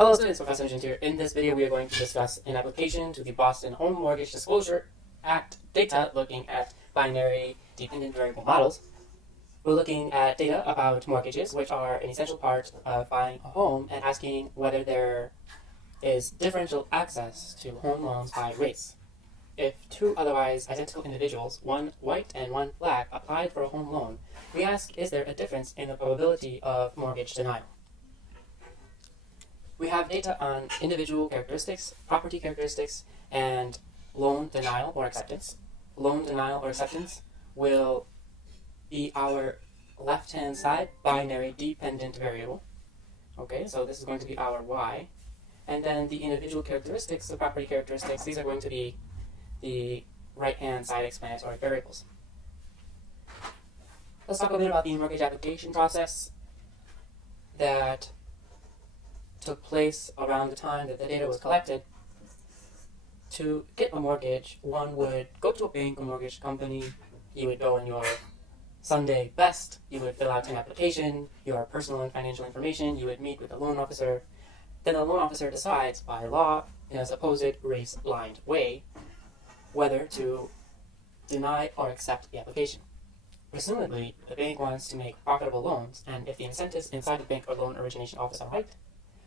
Hello students, Professor Nugent here. In this video we are going to discuss an application to the Boston Home Mortgage Disclosure Act data looking at binary dependent variable models. We're looking at data about mortgages, which are an essential part of buying a home, and asking whether there is differential access to home loans by race. If two otherwise identical individuals, one white and one black, applied for a home loan, we ask, is there a difference in the probability of mortgage denial? We have data on individual characteristics, property characteristics, and loan denial or acceptance. Loan denial or acceptance will be our left-hand side binary dependent variable. Okay, so this is going to be our y. And then the individual characteristics, the property characteristics, these are going to be the right-hand side explanatory variables. Let's talk a bit about the mortgage application process that took place around the time that the data was collected. To get a mortgage, one would go to a bank, a mortgage company, you would go in your Sunday best, you would fill out an application, your personal and financial information, you would meet with the loan officer. Then the loan officer decides by law, in a supposed race-blind way, whether to deny or accept the application. Presumably, the bank wants to make profitable loans, and if the incentives inside the bank or loan origination office are right,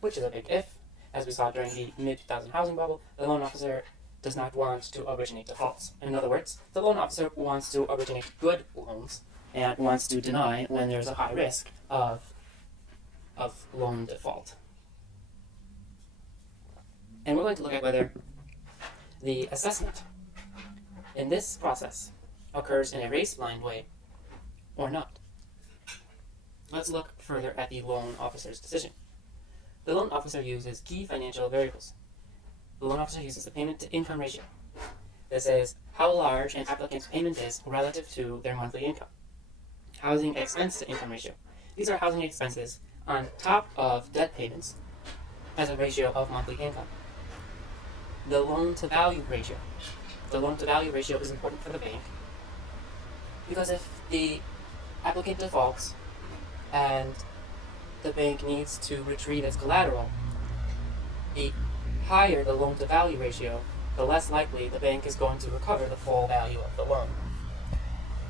which is a big if, as we saw during the mid-2000 housing bubble, the loan officer does not want to originate defaults. In other words, the loan officer wants to originate good loans and wants to deny when there's a high risk of loan default. And we're going to look at whether the assessment in this process occurs in a race-blind way or not. Let's look further at the loan officer's decision. The loan officer uses key financial variables. The loan officer uses the payment-to-income ratio. This is how large an applicant's payment is relative to their monthly income. Housing expense-to-income ratio. These are housing expenses on top of debt payments as a ratio of monthly income. The loan-to-value ratio. The loan-to-value ratio is important for the bank because if the applicant defaults and the bank needs to retrieve its collateral, the higher the loan-to-value ratio, the less likely the bank is going to recover the full value of the loan.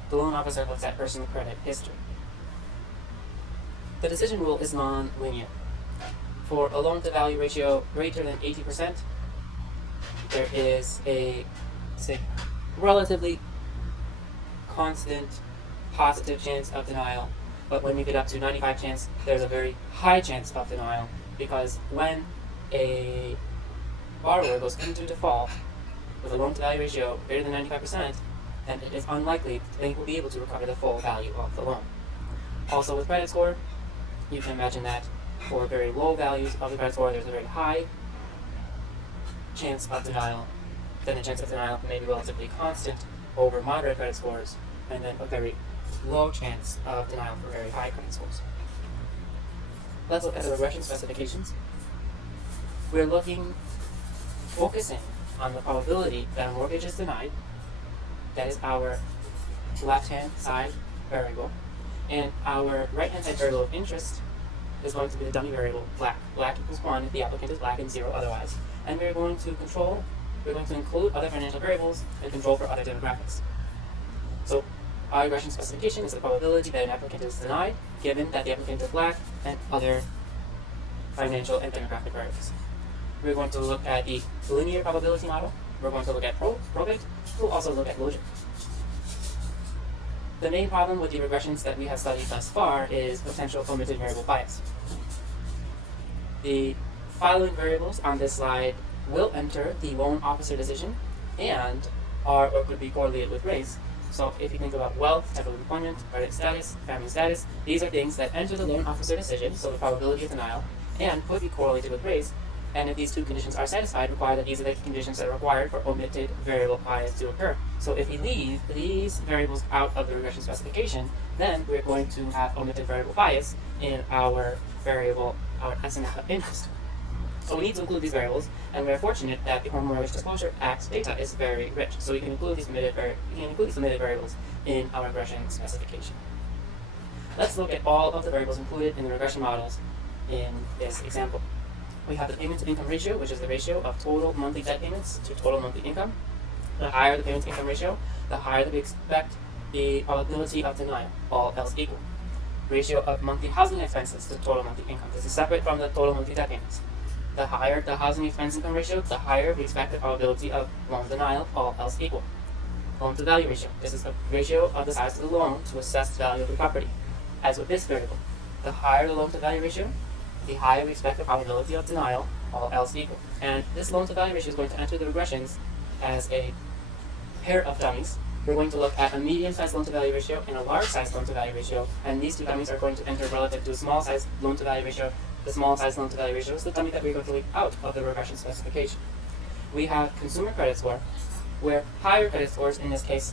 The loan officer looks at personal credit history. The decision rule is non-linear. For a loan-to-value ratio greater than 80%, there is a relatively constant positive chance of denial. But when you get up to 95 chance, there's a very high chance of denial, because when a borrower goes into default with a loan-to-value ratio greater than 95%, then it is unlikely the bank will be able to recover the full value of the loan. Also with credit score, you can imagine that for very low values of the credit score, there's a very high chance of denial. Then the chance of denial may be relatively constant over moderate credit scores, and then a very low chance of denial for very high credit scores. Let's look at the regression specifications. We're focusing on the probability that a mortgage is denied. That is our left-hand side variable. And our right-hand side variable of interest is going to be the dummy variable, black. Black equals 1 if the applicant is black and 0 otherwise. And we're going to include other financial variables and control for other demographics. So our regression specification is the probability that an applicant is denied, given that the applicant is black, and other financial and demographic variables. We're going to look at the linear probability model. We're going to look at probit. We'll also look at logic. The main problem with the regressions that we have studied thus far is potential omitted variable bias. The following variables on this slide will enter the loan officer decision and are or could be correlated with race. So if you think about wealth, type of employment, credit status, family status, these are things that enter the loan officer decision, so the probability of denial, and could be correlated with race. And if these two conditions are satisfied, require that these are the conditions that are required for omitted variable bias to occur. So if we leave these variables out of the regression specification, then we're going to have omitted variable bias in our estimate of interest. So we need to include these variables, and we're fortunate that the Home Mortgage Disclosure Act data is very rich. So we can include these omitted variables in our regression specification. Let's look at all of the variables included in the regression models in this example. we have the payment to income ratio, which is the ratio of total monthly debt payments to total monthly income. The higher the payment to income ratio, the higher that we expect the probability of denial, all else equal. Ratio of monthly housing expenses to total monthly income. This is separate from the total monthly debt payments. The higher the housing expense income ratio, the higher we expect the probability of loan denial, all else equal. Loan to value ratio. This is the ratio of the size of the loan to assessed value of the property. As with this variable, the higher the loan to value ratio, the higher we expect the probability of denial, all else equal. And this loan to value ratio is going to enter the regressions as a pair of dummies. We're going to look at a medium-sized loan-to-value ratio and a large-sized loan-to-value ratio, and these two dummies are going to enter relative to a small-sized loan-to-value ratio. The small-sized loan-to-value ratio is the dummy that we're going to leave out of the regression specification. We have consumer credit score, where higher credit scores in this case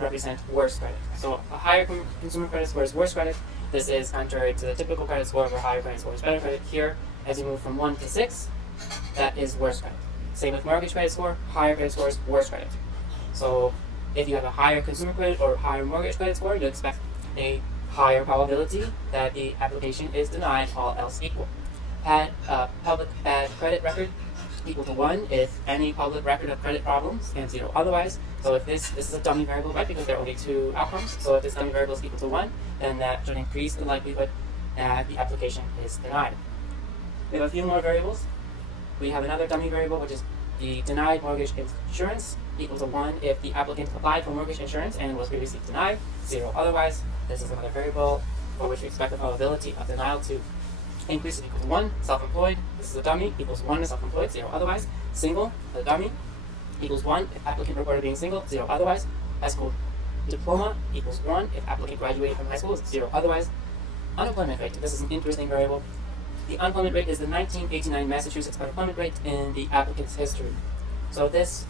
represent worse credit. So a higher consumer credit score is worse credit. This is contrary to the typical credit score where higher credit score is better credit. Here, as you move from 1 to 6, that is worse credit. Same with mortgage credit score, higher credit score is worse credit. So if you have a higher consumer credit or higher mortgage credit score, you expect a higher probability that the application is denied, all else equal. Had a public bad credit record equal to 1 if any public record of credit problems, and 0 otherwise. So if this is a dummy variable, right, because there are only 2 outcomes. So if this dummy variable is equal to 1, then that should increase the likelihood that the application is denied. We have a few more variables. We have another dummy variable, which is the denied mortgage insurance, equal to 1 if the applicant applied for mortgage insurance and was previously denied, 0 otherwise. This is another variable for which we expect the probability of denial to increase equal to 1. Self-employed, this is a dummy, equals 1 if self-employed, 0 otherwise. Single, a dummy, equals 1 if applicant reported being single, 0 otherwise. High school diploma equals 1 if applicant graduated from high school, 0 otherwise. Unemployment rate, this is an interesting variable. The unemployment rate is the 1989 Massachusetts unemployment rate in the applicant's history. So this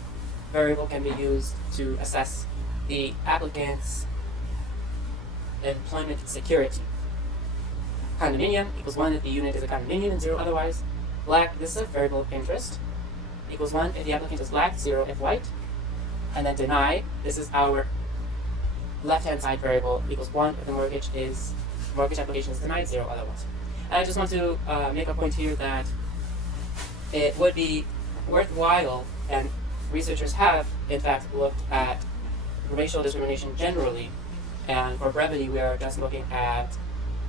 variable can be used to assess the applicant's employment security. Condominium equals 1 if the unit is a condominium and 0 otherwise. Black, this is a variable of interest, equals 1 if the applicant is black, 0 if white. And then deny, this is our left-hand side variable, equals 1 if the mortgage application is denied, 0 otherwise. And I just want to make a point here that it would be worthwhile, and researchers have in fact looked at racial discrimination generally, and for brevity we are just looking at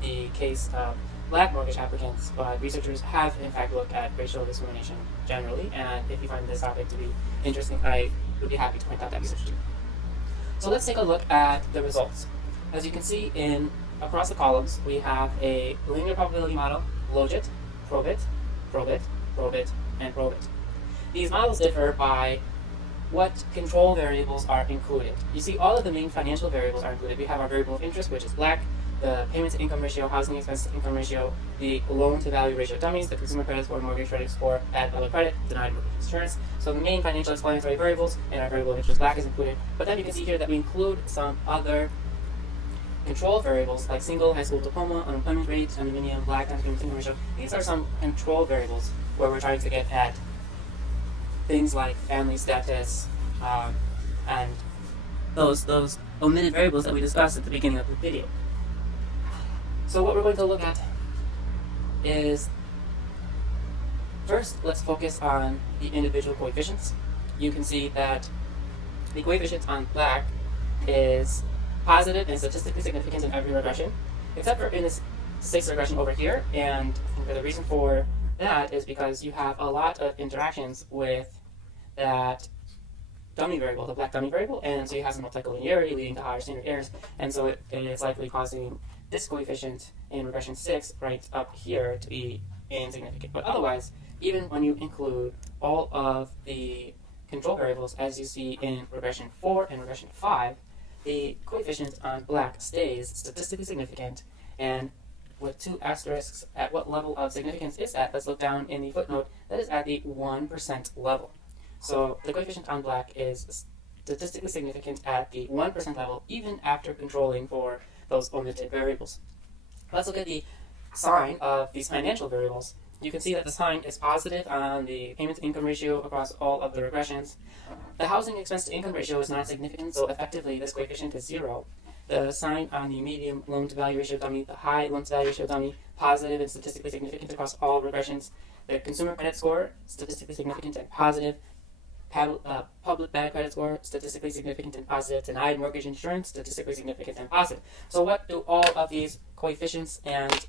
the case of black mortgage applicants, but researchers have in fact looked at racial discrimination generally, and if you find this topic to be interesting, I would be happy to point out that research too. So let's take a look at the results. As you can see across the columns, we have a linear probability model, logit, probit, probit, probit, and probit. These models differ by what control variables are included. You see all of the main financial variables are included. We have our variable of interest, which is black, the payment to income ratio, housing expense to income ratio, the loan to value ratio dummies, the consumer credit score, mortgage credit score, bad public credit, denied mortgage insurance. So the main financial explanatory variables and our variable of interest black is included. But then you can see here that we include some other control variables like single, high school diploma, unemployment rate, condominium, black, payment to income ratio. These are some control variables where we're trying to get at things like family status and those omitted variables that we discussed at the beginning of the video. So what we're going to look at is, first, let's focus on the individual coefficients. You can see that the coefficient on black is positive and statistically significant in every regression, except for in this 6th regression over here, and the reason for that is because you have a lot of interactions with that dummy variable, the black dummy variable, and so you have some multicollinearity leading to higher standard errors, and so it is likely causing this coefficient in regression 6 right up here to be insignificant. But otherwise, even when you include all of the control variables, as you see in regression 4 and regression 5, the coefficient on black stays statistically significant, and with 2 asterisks, at what level of significance is that? Let's look down in the footnote. That is at the 1% level. So the coefficient on black is statistically significant at the 1% level, even after controlling for those omitted variables. Let's look at the sign of these financial variables. You can see that the sign is positive on the payment to income ratio across all of the regressions. The housing expense to income ratio is not significant, so effectively this coefficient is 0. The sign on the medium loan to value ratio dummy, the high loan to value ratio dummy, positive and statistically significant across all regressions. The consumer credit score, statistically significant and positive. Public bad credit score, statistically significant and positive. Denied mortgage insurance, statistically significant and positive. So what do all of these coefficients and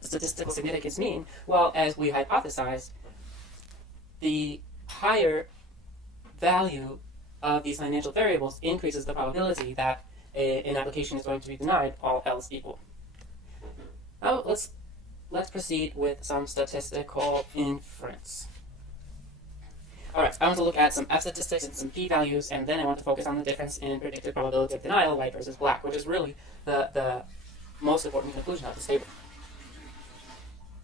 statistical significance mean? Well, as we hypothesized, the higher value of these financial variables increases the probability that an application is going to be denied, all else equal. Now let's proceed with some statistical inference. Alright, I want to look at some F statistics and some p-values, and then I want to focus on the difference in predicted probability of denial, white versus black, which is really the most important conclusion of this table.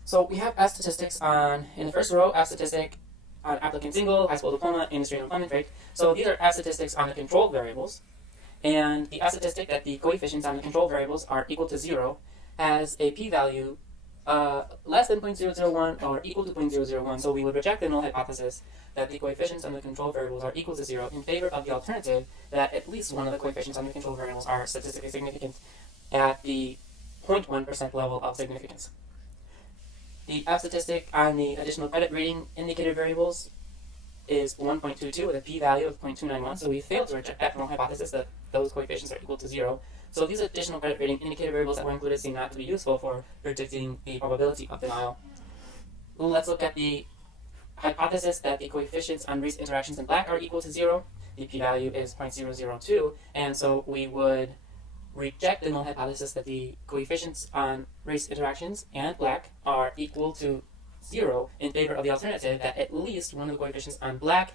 So we have F statistics in the first row, F statistic on applicant single, high school diploma, industry and employment rate. So these are F statistics on the control variables, and the F statistic that the coefficients on the control variables are equal to 0 has a p-value less than 0.001 or equal to 0.001, so we would reject the null hypothesis that the coefficients on the control variables are equal to 0 in favor of the alternative that at least one of the coefficients on the control variables are statistically significant at the 0.1% level of significance. The F statistic on the additional credit rating indicator variables is 1.22 with a p-value of 0.291, so we failed to reject that null hypothesis that those coefficients are equal to 0. So these additional credit rating indicator variables that were included seem not to be useful for predicting the probability of denial. Let's look at the hypothesis that the coefficients on race interactions in black are equal to 0. The p-value is 0.002, and so we would reject the null hypothesis that the coefficients on race interactions and black are equal to 0 in favor of the alternative that at least one of the coefficients on black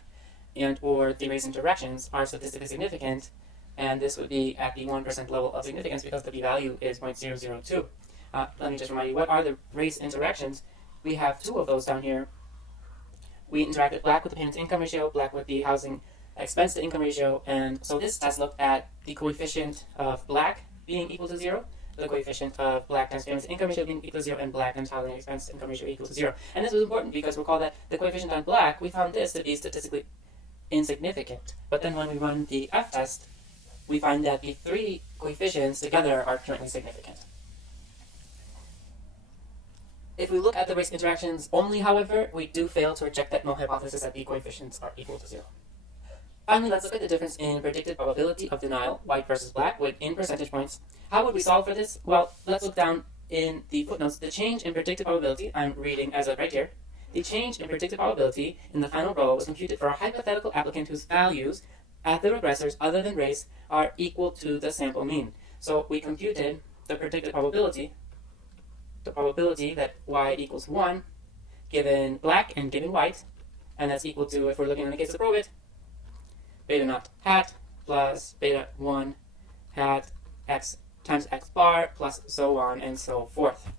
and or the race interactions are statistically significant, and this would be at the 1% level of significance because the p-value is 0.002. Let me just remind you, what are the race interactions? We have two of those down here. We interacted black with the payments income ratio, black with the housing expense to income ratio, and so this test looked at the coefficient of black being equal to 0, the coefficient of black times payments to income ratio being equal to 0, and black times housing expense to income ratio equal to 0. And this was important because recall that the coefficient on black, we found this to be statistically insignificant. But then when we run the F test, we find that the three coefficients together are currently significant. If we look at the race interactions only, however, we do fail to reject that null hypothesis that the coefficients are equal to 0. Finally, let's look at the difference in predicted probability of denial, white versus black, in percentage points. How would we solve for this? Well, let's look down in the footnotes. The change in predicted probability, I'm reading as of right here, the change in predicted probability in the final row was computed for a hypothetical applicant whose values at the regressors other than race are equal to the sample mean. So we computed the predicted probability, the probability that y equals 1 given black and given white, and that's equal to, if we're looking in the case of probit, beta naught hat plus beta 1 hat x times x bar plus so on and so forth.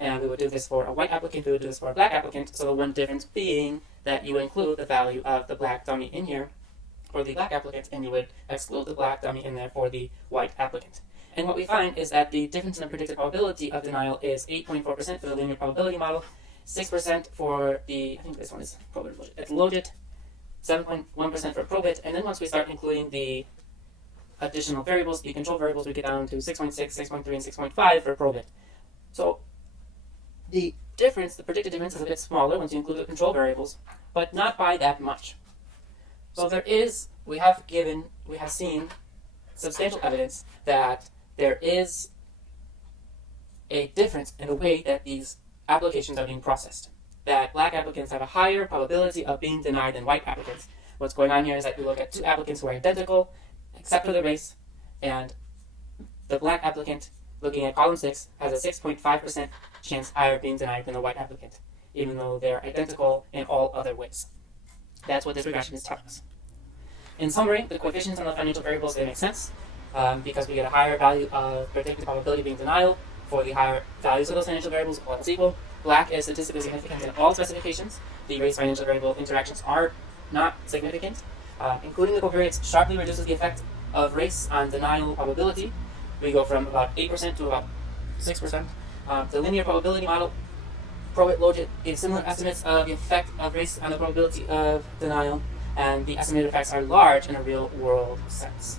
And we would do this for a white applicant, we would do this for a black applicant, so the one difference being that you include the value of the black dummy in here for the black applicant, and you would exclude the black dummy in there for the white applicant. And what we find is that the difference in the predicted probability of denial is 8.4% for the linear probability model, 6% for the, I think this one is probit loaded, it's loaded, 7.1% for probit, and then once we start including the additional variables, the control variables, we get down to 6.6, 6.3, and 6.5 for probit. So the difference, the predicted difference, is a bit smaller once you include the control variables, but not by that much. So we have seen substantial evidence that there is a difference in the way that these applications are being processed. That black applicants have a higher probability of being denied than white applicants. What's going on here is that we look at two applicants who are identical, except for the race, and the black applicant, looking at column 6, has a 6.5% chance higher of being denied than the white applicant, even though they're identical in all other ways. That's what this regression is telling us. In summary, the coefficients on the financial variables, they make sense because we get a higher value of predicted probability of being denial for the higher values of those financial variables, all else equal. Black is statistically significant in all specifications. The race financial variable interactions are not significant. Including the covariates sharply reduces the effect of race on denial probability. We go from about 8% to about 6%. The linear probability model, probit loaded, gives similar estimates of the effect of race on the probability of denial, and the estimated effects are large in a real-world sense.